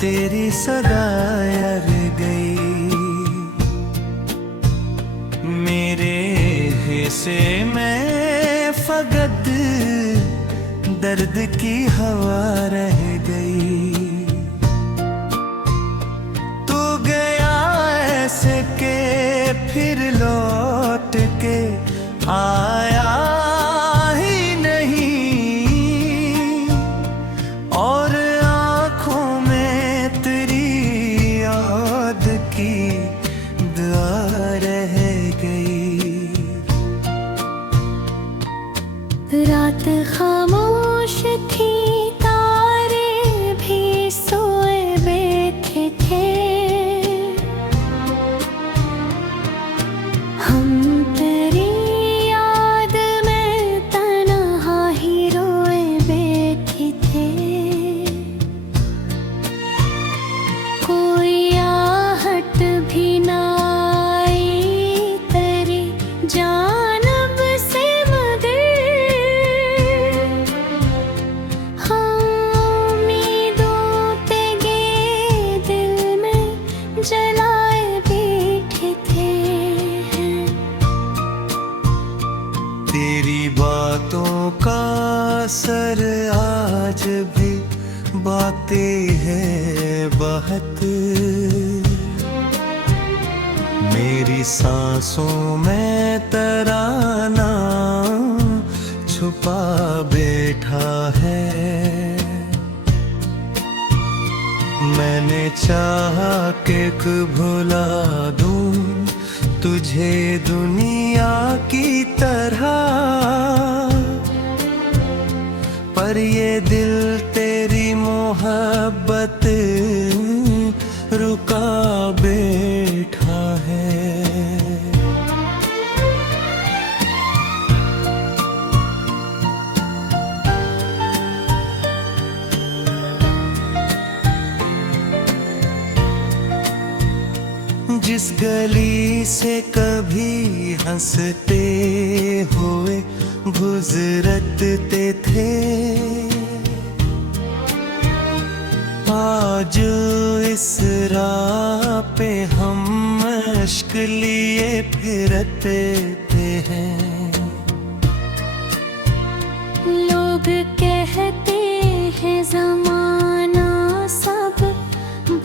तेरी सगायर गई। मेरे हिस्से में फकत दर्द की हवा रह गई। तू गया ऐसे के फिर लौट के आया ही नहीं, और आँखों में तेरी याद की दुआ रह गई। रात खामोश थी, तारे भी सोए बैठे थे। हम तेरी याद में तन्हा ही रोए बैठे थे। कोई आहट भी ना आई तेरी जानब से मगर हम उम्मीदों पे गे दिल में जलाए बैठे थे। तेरी बातों का असर आज भी बातें हैं बहुत। मेरी सांसों में तराना छुपा बैठा है। मैंने चाहा कि भुला दूं तुझे दुनिया की तरह, पर ये दिल तेरी मोहब्बत रुका बैठा है। जिस गली से कभी हंसते हुए गुजरते थे, आज इस राह पे हम मश्क लिए फिरते हैं। लोग कहते हैं ज़माना सब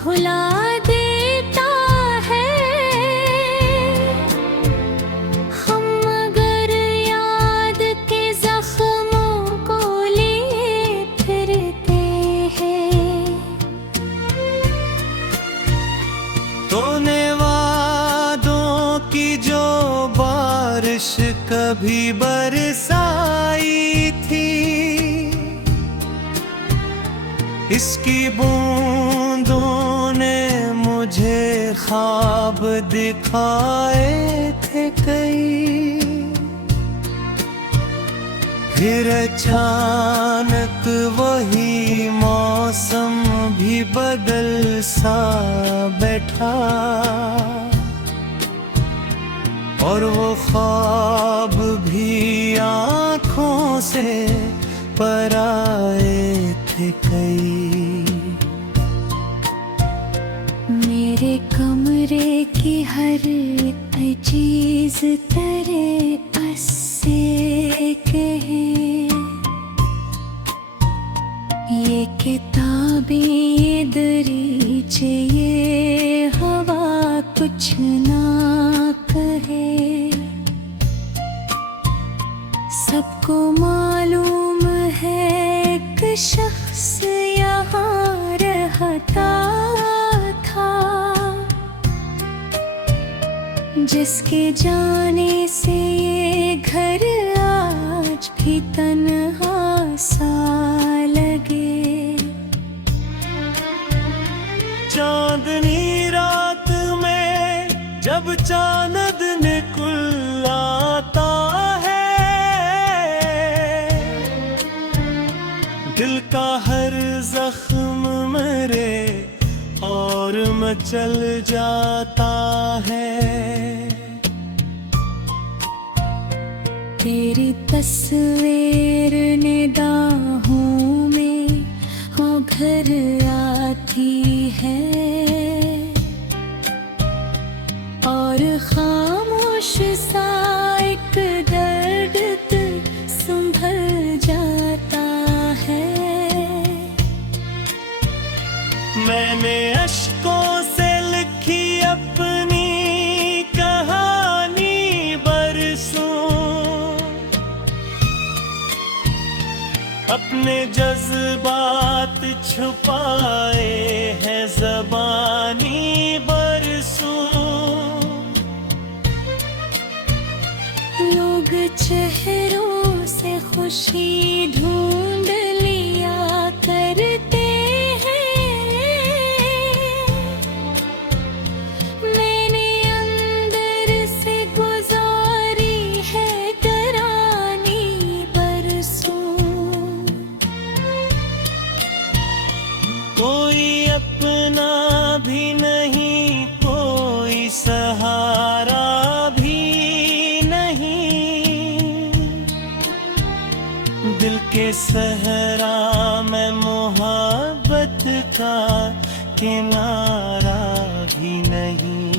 भुला देता है। हम मगर याद के जख्मों को लिए फिरते हैं। तूने वादों की जो बारिश कभी बरसाई थी, इसकी बूंदों ने मुझे ख्वाब दिखाए थे कई। फिर अचानक वही मौसम भी बदल सा बैठा, और वो ख्वाब भी आँखों से पराए थे कई। मेरे कमरे की हर चीज तेरे अस्से कहे। ये किताबें, ये दरीचे, ये हवा कुछ ना कहे। सबको मालूम है एक शख्स यहाँ रहता था, जिसके जाने से ये घर आज भी तन्हा सा लगे। चांदनी रात में जब चांद निकल आता है, दिल का हर जख्म मेरे और मचल जाता है। तेरी तस्वीर निगाहों में हो घर आती मैंने अश्कों से लिखी अपनी कहानी बरसों, अपने जज्बात छुपाए हैं ज़बानी बरसों। लोग चेहरों से खुशी ढूंढ लिया करते हैं, मैंने अंदर से गुजारी है करानी बरसों। कोई अपना भी नहीं, कोई सहारा भी नहीं, दिल के सहरा में मोहब्बत का किनारा भी नहीं।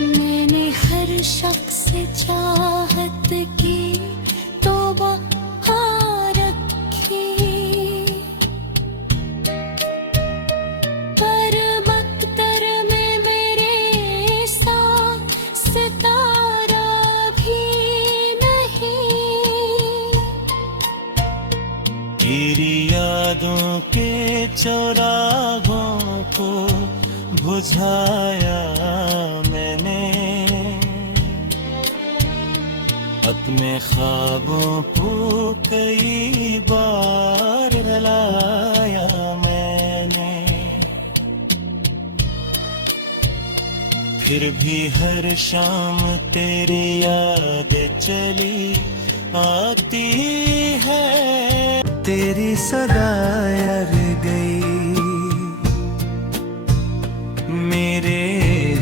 मैंने हर शख्स से चाहत की तौबा रखी, पर बख्तर में मेरे साथ सितारा भी नहीं। तेरी यादों के चौराहों को बुझाया मैंने, अपने ख्वाबों को कई बार रुलाया मैंने, फिर भी हर शाम तेरी याद चली आती है। तेरी सदा यार गई मेरे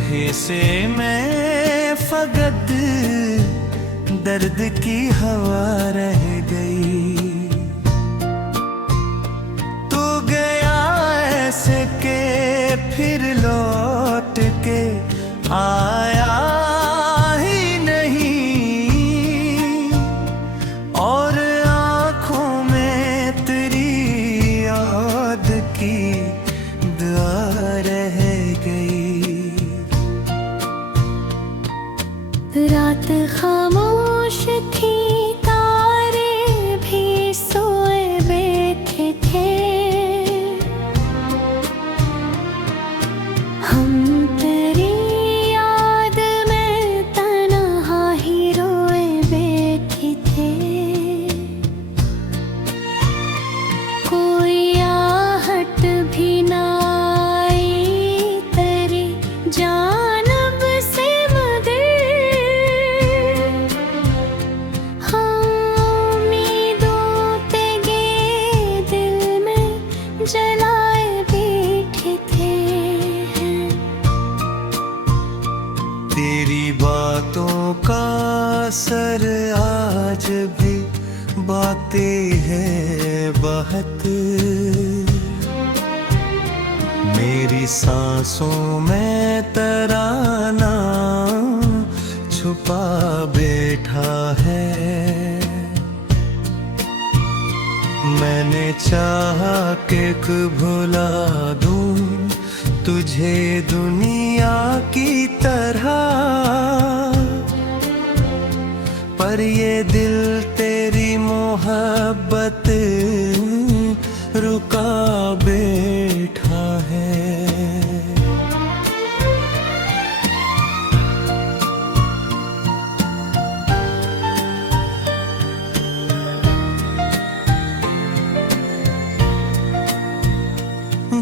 हिस्से में, फकत दर्द की हवा रह गई। तू गया ऐसे के फिर लौट के आया ही नहीं, और आँखों में तेरी याद की दुआ रह गई। रात खामोश थी, तारे भी सोए बैठे थे, हम तेरी याद में तन्हा ही रोए बैठे थे। कोई आहट भी ना आई तेरी जानब से, मगर हम उम्मीदों ते गे दिल में जलाए बैठे थे। तेरी बातों का असर आज भी बातें हैं बहुत, मेरी सांसों में तराना छुपा बैठा है। मैंने चाहा कि भुला दूं तुझे दुनिया की तरह, पर ये दिल तेरी मोहब्बत रुका बैठा है।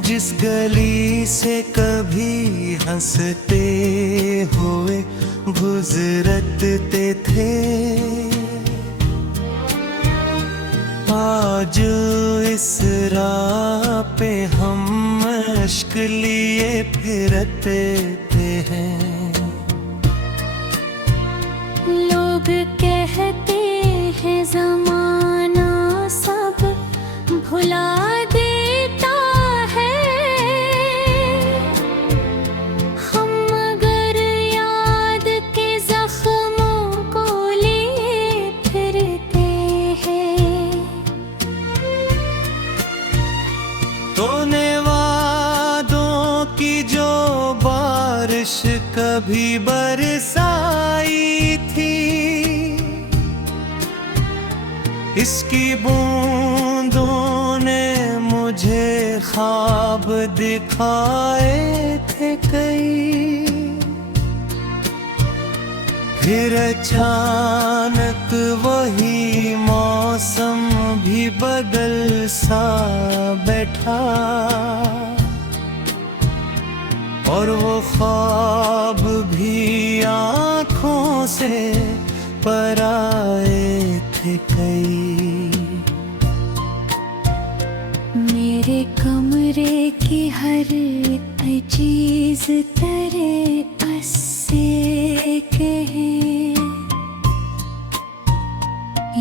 जिस गली से कभी हंसते हुए गुजरते थे, आज इस राह पे हम अश्क लिए फिरते हैं। लोग कहते हैं ज़माना सब भुला देता है, हम मगर याद के जख्मों को लिए फिरते हैं। तूने वादों की जो बारिश कभी बरसाई थी, इसकी बूंदों ने मुझे ख्वाब दिखाए थे कई। फिर अचानक वही मौसम भी बदल सा बैठा, और वो ख्वाब भी आँखों से पराए थे कई। मेरे कमरे की हर चीज तेरे से कहे,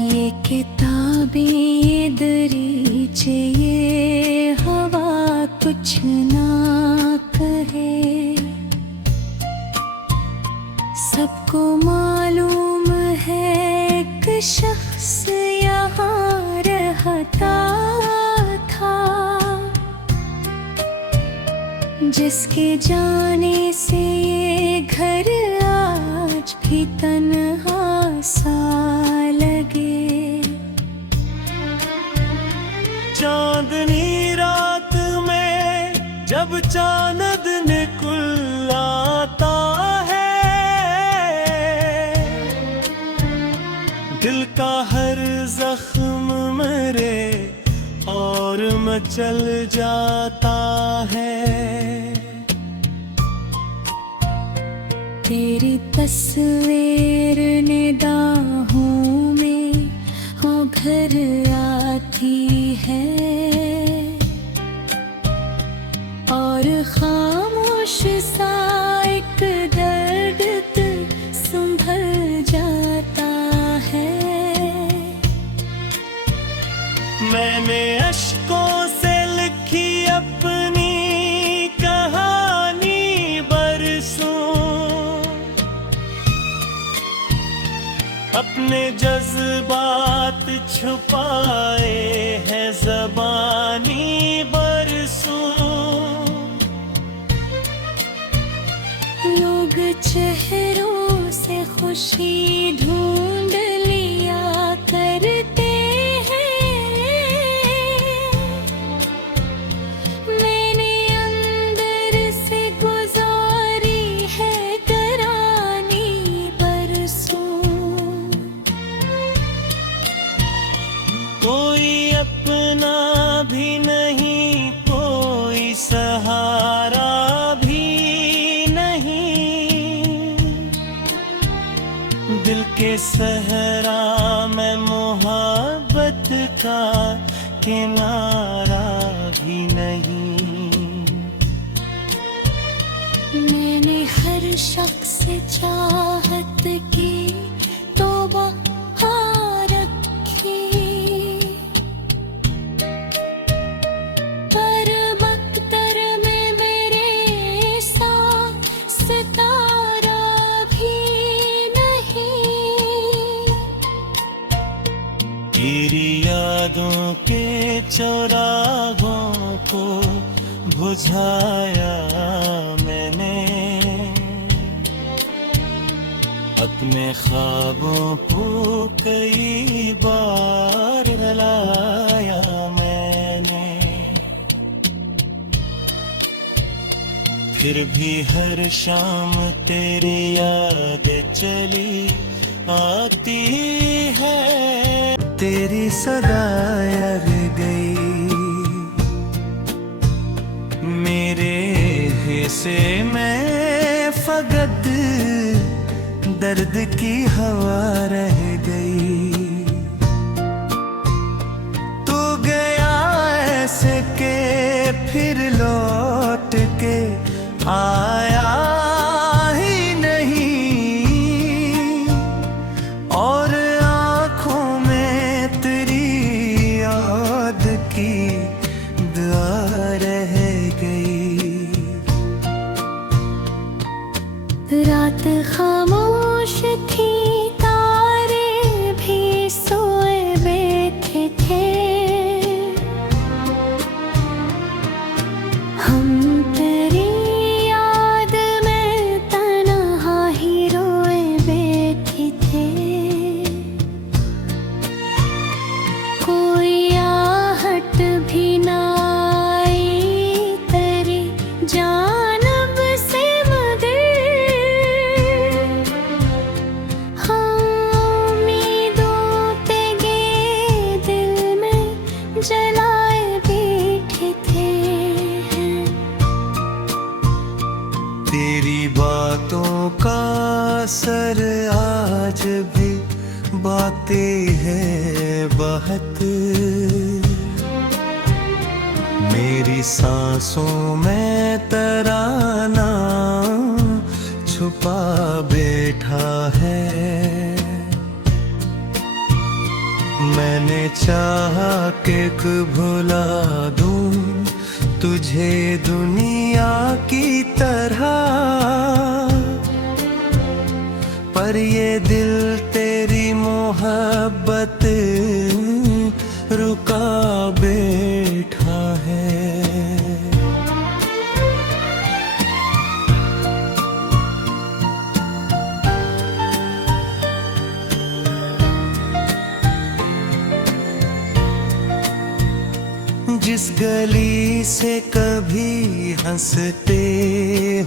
ये किताबें ये दरीचे ये हवा कुछ ना कहे। सबको मालूम है एक शख्स यहाँ रहता था, जिसके जाने से ये घर आज भी तन्हा सा लगे। चांदनी रात में जब चांद निकल आता है, दिल का हर जख्म मेरे और मचल जाता है। तेरी तस्वीर निगाहों में उभर आती है, और खामोश सा एक दर्द संभल जाता है। मैंने अश्कों से लिखी अपनी कहानी बरसों, अपने जज्बात छुपाए हैं ज़बानी बरसों। लोग चेहरों से खुशी ढूंढ लिया करते हैं, मैंने अंदर से गुजारी है करानी बरसों। कोई अपना भी नहीं, कोई सहारा भी नहीं, दिल के सहरा में मोहब्बत का किनारा भी नहीं। मैंने हर शख्स से चाहत की तौबा रखी, पर बख्तर में मेरे साथ सितारा भी नहीं। तेरी यादों के चौराहों को बुझाया मैंने, अपने ख्वाबों को कई बार रुलाया मैंने। फिर भी हर शाम तेरी याद चली आती है। तेरी सदा यार गई मेरे हिस्से में, फकत दर्द की हवा रह गई। तू गया ऐसे के फिर लौट के आया ही नहीं, और आँखों में तेरी याद की दुआ रह गई। रात खामोश थी, तारे भी सोए बैठे थे, आज भी बातें हैं बहुत, मेरी सांसों में तराना छुपा बैठा है। मैंने चाहा कि भुला दूं तुझे दुनिया की तरह, पर ये दिल तेरी मोहब्बत रुका बैठा है। जिस गली से कभी हंसते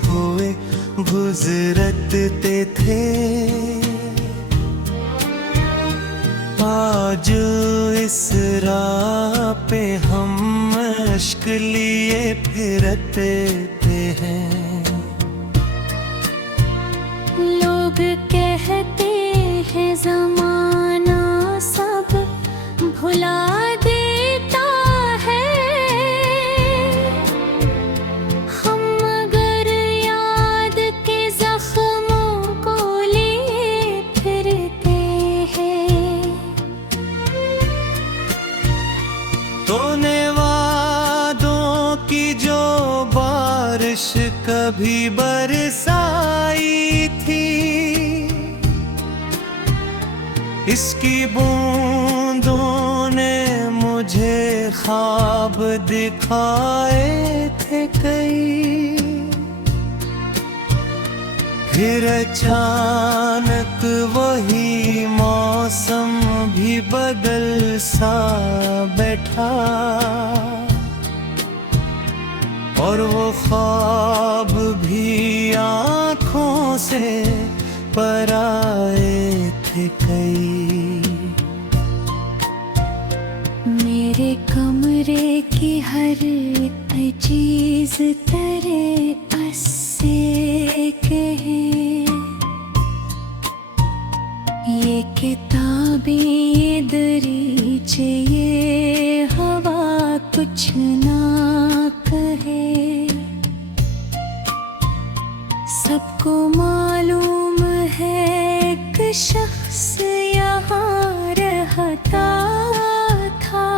हुए गुजरते थे, आज इस राह पे हम अश्क लिए फिरते हैं। लोग कहते हैं ज़माना सब भुला देता है, हम मगर याद के जख्मों को लिए फिरते हैं। तूने वादों की जो बारिश कभी बरसाई थी, इसकी बूंदों ने मुझे ख्वाब दिखाए थे कई। फिर अचानक वही मौसम भी बदल सा बैठा, और वो ख्वाब भी आँखों से पराए थे कई। मेरे कमरे की हर चीज तेरे अस्से कहे, ये किताबें ये दरीचे ये हवा कुछ ना कहे। सबको मालूम है एक शख्स यहाँ रहता था,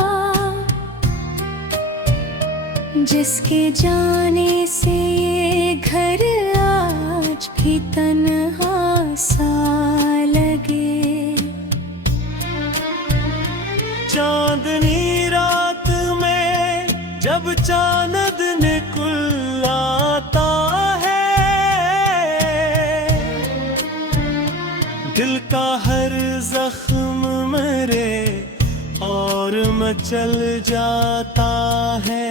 जिसके जाने से ये घर आज भी तन्हा सा लगे। चांदनी रात में जब चांद निकल आता है, दिल का हर जख्म मेरे और मचल जाता है।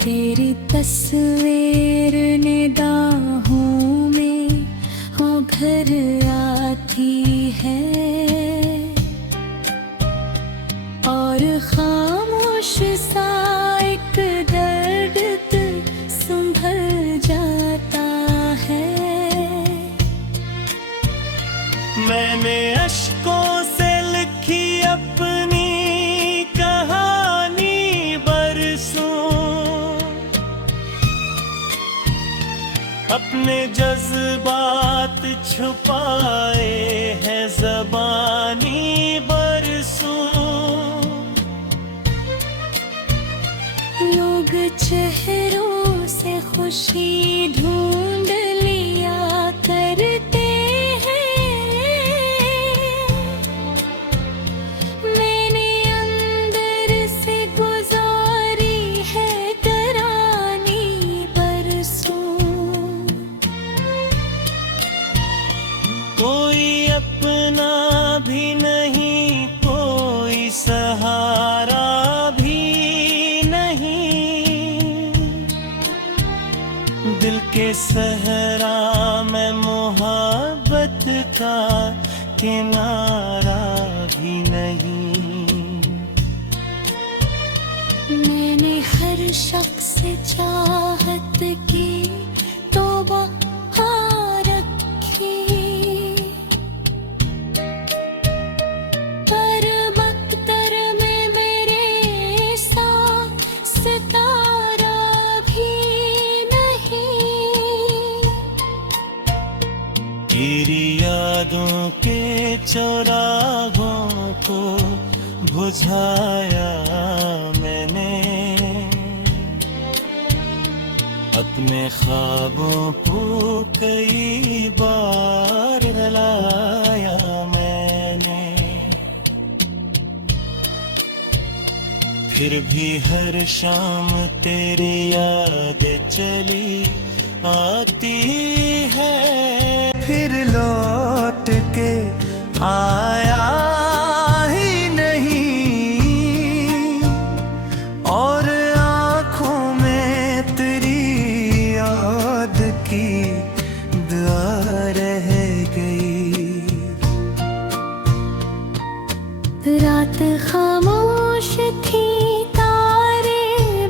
तेरी तस्वीर निगाहों में हो घर आती है, और खामोश सा एक दर्द संभल जाता है। मैंने अश्कों से लिखी अपनी कहानी बरसों, अपने जज्बात छुपाए हैं ज़बानी बरसों। लोग चेहरों से खुशी ढूंढ लिया करते हैं, मैंने अंदर से गुजारी है करानी बरसों। कोई अपना भी नहीं, कोई सहारा भी नहीं, दिल के सहरा में मोहब्बत का किनारा भी नहीं। मैंने हर शख्स से चाहत की तो बहार चौराहों को बुझाया मैंने, अपने ख्वाबों को कई बार हिलाया मैंने, फिर भी हर शाम तेरी याद चली आती है। फिर लौट के आया ही नहीं, और आँखों में तेरी याद की दुआ रह गई। रात खामोश थी, तारे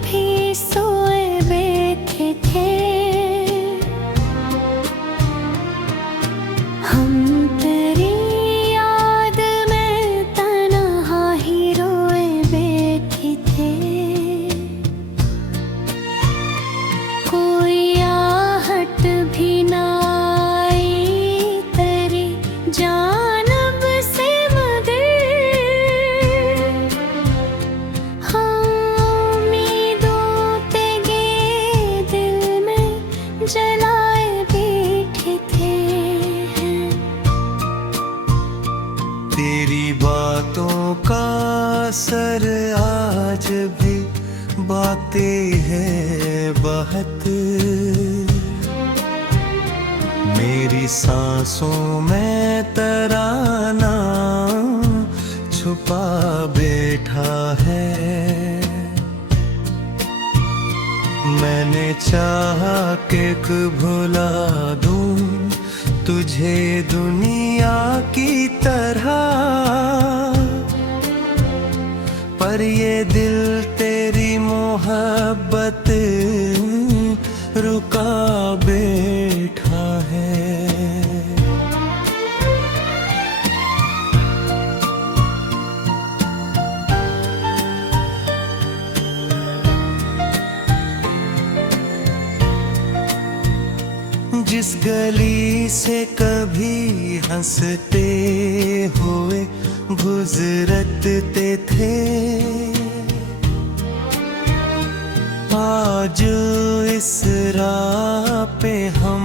भी सोए बैठे थे, हम तेरी याद में तन्हा ही रोए बैठे थे। कोई आहट भी ना आई तेरी जानब से, मगर हम उम्मीदों पे ये दिल में जलाए बैठे थे। तेरी बातों का असर आज भी बातें है बहुत, मेरी सांसों में तराना छुपा बैठा है। मैंने चाहा कि भुला दूं तुझे दुनिया की तरह, पर ये दिल तेरी मोहब्बत रुका बैठा है। जिस गली से कभी हंसते हुए गुजरते थे, आज इस राह पे हम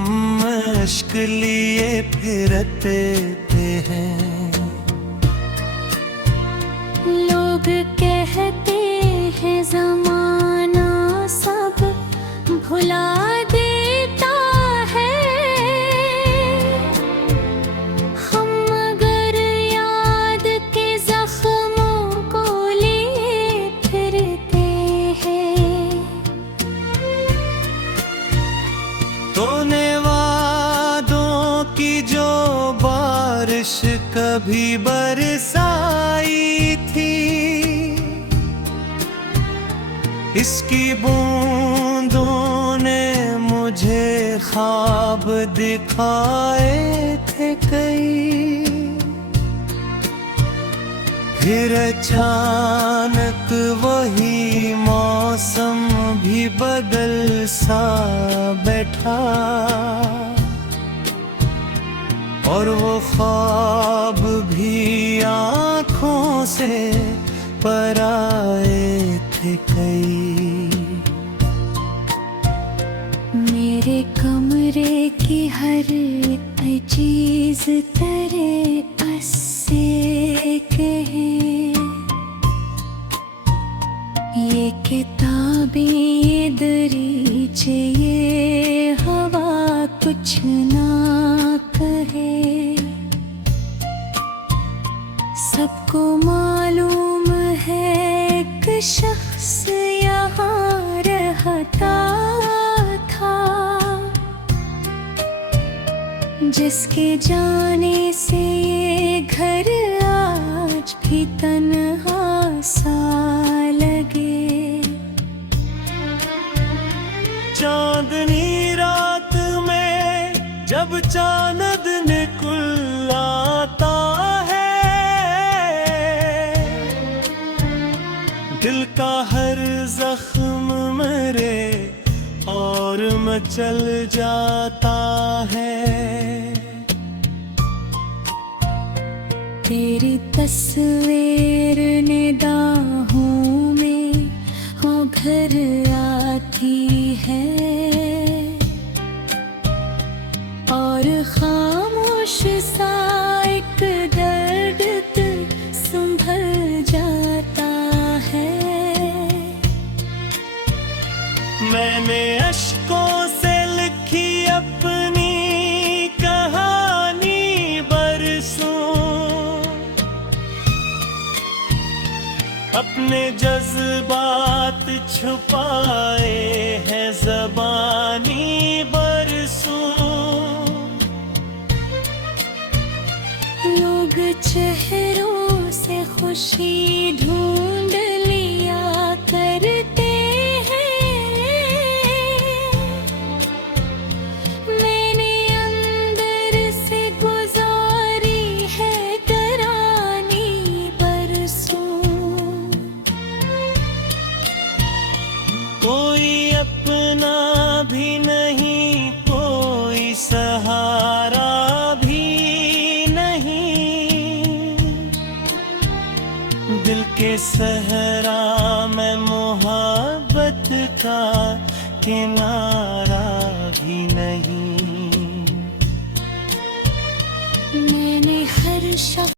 अश्क लिए फिरते हैं। लोग कहते हैं ज़माना सब भुला देता है, हम मगर याद के जख्मों को लिए फिरते हैं। तूने वादों की जो बारिश कभी बरसाई थी, इसकी बूंदों ने मुझे ख्वाब दिखाए थे कई। फिर अचानक वही मौसम भी बदल सा बैठा, और वो ख्वाब भी आँखों से पराए थे कई। मेरे कमरे की हर चीज तेरे अस्से कहे, ये किताबें ये दरीचे ये हवा कुछ ना कहे। सबको मालूम है एक शख्स यहाँ रहता था, जिसके जाने से ये घर आज भी तन्हा सा लगे। चांदनी रात में जब चांद निकल आता है, दिल का हर जख्म मेरे और मचल जाता है। तेरी तस्वीर निगाहों में उभर आती है और खामोश सा एक दर्द संभल जाता है। मैंने अश्कों से लिखी अपनी कहानी बरसों, अपने जज्बात छुपाए हैं ज़बानी बरसों। लोग चेहरों से खुशी ढूंढ लिया करते हैं, मैंने अंदर से गुजारी है करानी बरसों। कोई अपना भी नहीं, कोई सहारा भी दिल के सहरा में मोहब्बत का किनारा भी नहीं। मैंने हर शब्द